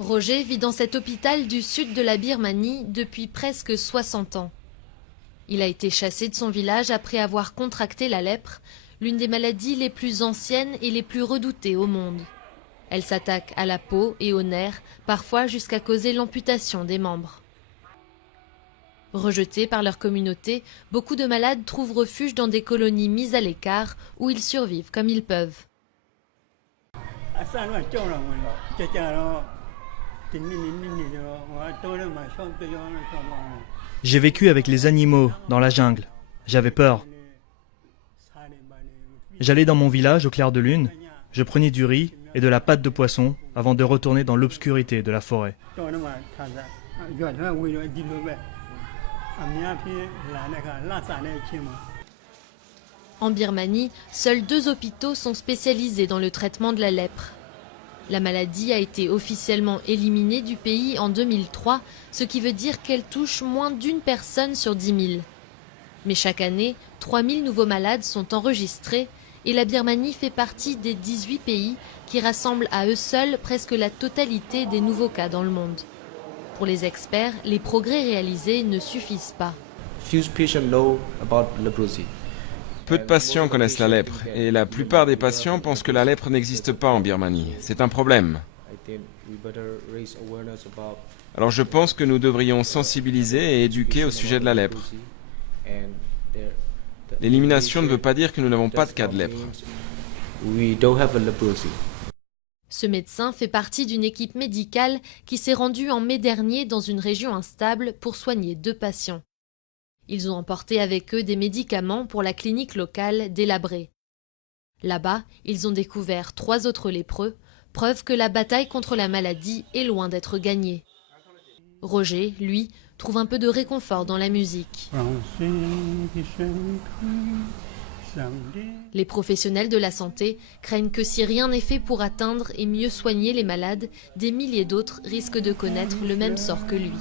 Roger vit dans cet hôpital du sud de la Birmanie depuis presque 60 ans. Il a été chassé de son village après avoir contracté la lèpre, l'une des maladies les plus anciennes et les plus redoutées au monde. Elle s'attaque à la peau et aux nerfs, parfois jusqu'à causer l'amputation des membres. Rejetés par leur communauté, beaucoup de malades trouvent refuge dans des colonies mises à l'écart où ils survivent comme ils peuvent. J'ai vécu avec les animaux dans la jungle. J'avais peur. J'allais dans mon village au clair de lune, je prenais du riz et de la pâte de poisson avant de retourner dans l'obscurité de la forêt. En Birmanie, seuls 2 hôpitaux sont spécialisés dans le traitement de la lèpre. La maladie a été officiellement éliminée du pays en 2003, ce qui veut dire qu'elle touche moins d'1 personne sur 10 000. Mais chaque année, 3 000 nouveaux malades sont enregistrés et la Birmanie fait partie des 18 pays qui rassemblent à eux seuls presque la totalité des nouveaux cas dans le monde. Pour les experts, les progrès réalisés ne suffisent pas. Peu de patients connaissent la lèpre et la plupart des patients pensent que la lèpre n'existe pas en Birmanie. C'est un problème. Alors je pense que nous devrions sensibiliser et éduquer au sujet de la lèpre. L'élimination ne veut pas dire que nous n'avons pas de cas de lèpre. Ce médecin fait partie d'une équipe médicale qui s'est rendue en mai dernier dans une région instable pour soigner 2 patients. Ils ont emporté avec eux des médicaments pour la clinique locale d'Elabré. Là-bas, ils ont découvert 3 autres lépreux, preuve que la bataille contre la maladie est loin d'être gagnée. Roger, lui, trouve un peu de réconfort dans la musique. Les professionnels de la santé craignent que si rien n'est fait pour atteindre et mieux soigner les malades, des milliers d'autres risquent de connaître le même sort que lui.